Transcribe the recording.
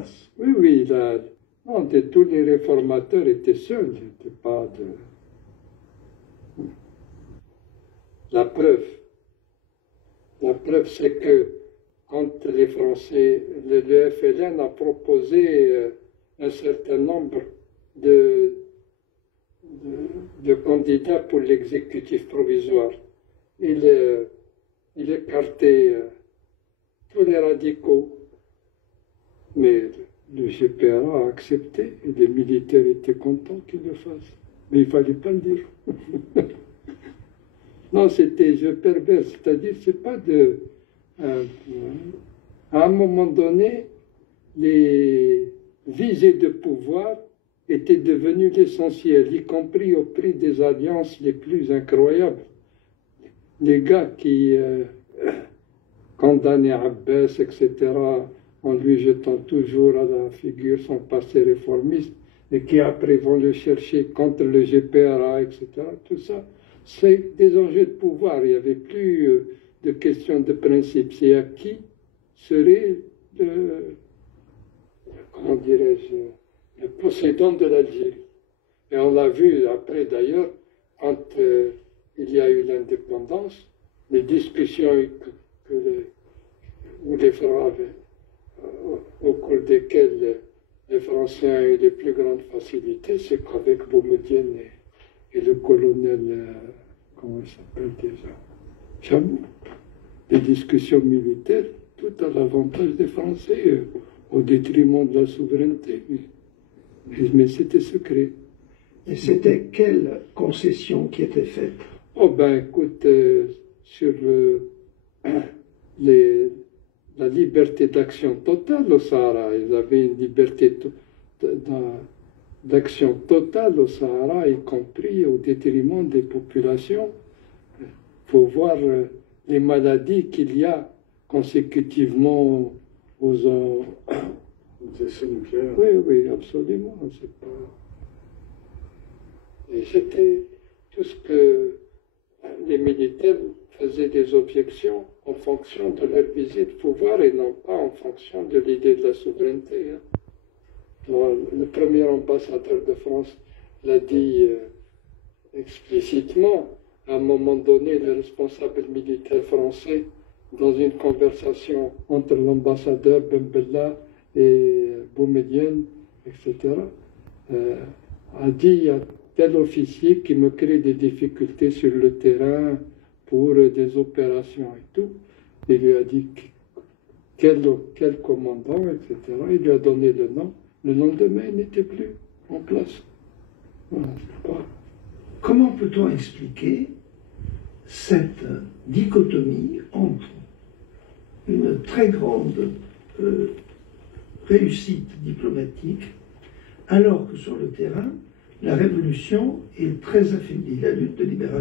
place. Oui, oui, non, tous les réformateurs étaient seuls, il n'y avait pas de... La preuve, c'est que quand les Français, le FLN a proposé un certain nombre de candidats pour l'exécutif provisoire. Il écartait tous les radicaux, mais le GPRA a accepté et les militaires étaient contents qu'il le fasse. Mais il ne fallait pas le dire. Non, c'était jeu pervers, c'est-à-dire c'est pas de... à un moment donné, les visées de pouvoir étaient devenues l'essentiel, y compris au prix des alliances les plus incroyables. Les gars qui condamnaient Abbas, etc., en lui jetant toujours à la figure son passé réformiste, et qui après vont le chercher contre le GPRA, etc., tout ça, c'est des enjeux de pouvoir. Il n'y avait plus de question de principe. C'est à qui serait comment dirais-je, le possédant de l'Algérie. Et on l'a vu après d'ailleurs, quand il y a eu l'indépendance, les discussions au cours desquelles les Français ont eu les plus grandes facilités, c'est qu'avec Boumedienne et le colonel, comment il s'appelle déjà, Chamou, les discussions militaires, tout à l'avantage des Français, au détriment de la souveraineté. Mais c'était secret. Et c'était quelle concession qui était faite? Oh ben écoute, sur la liberté d'action totale au Sahara, ils avaient une liberté d'action totale au Sahara, y compris au détriment des populations. Il faut voir les maladies qu'il y a consécutivement aux essais nucléaires. Oui, oui, absolument. Et c'était tout ce que les militaires faisaient des objections en fonction de leur visée de pouvoir et non pas en fonction de l'idée de la souveraineté. Le premier ambassadeur de France l'a dit explicitement. À un moment donné, le responsable militaire français, dans une conversation entre l'ambassadeur Ben Bella et Boumedienne, etc., a dit à tel officier qui me crée des difficultés sur le terrain pour des opérations et tout. Il lui a dit quel commandant, etc. Il lui a donné le nom. Le lendemain, il n'était plus en place. Voilà, Comment peut-on expliquer cette dichotomie entre une très grande réussite diplomatique, alors que sur le terrain, la révolution est très affaiblie, la lutte de libération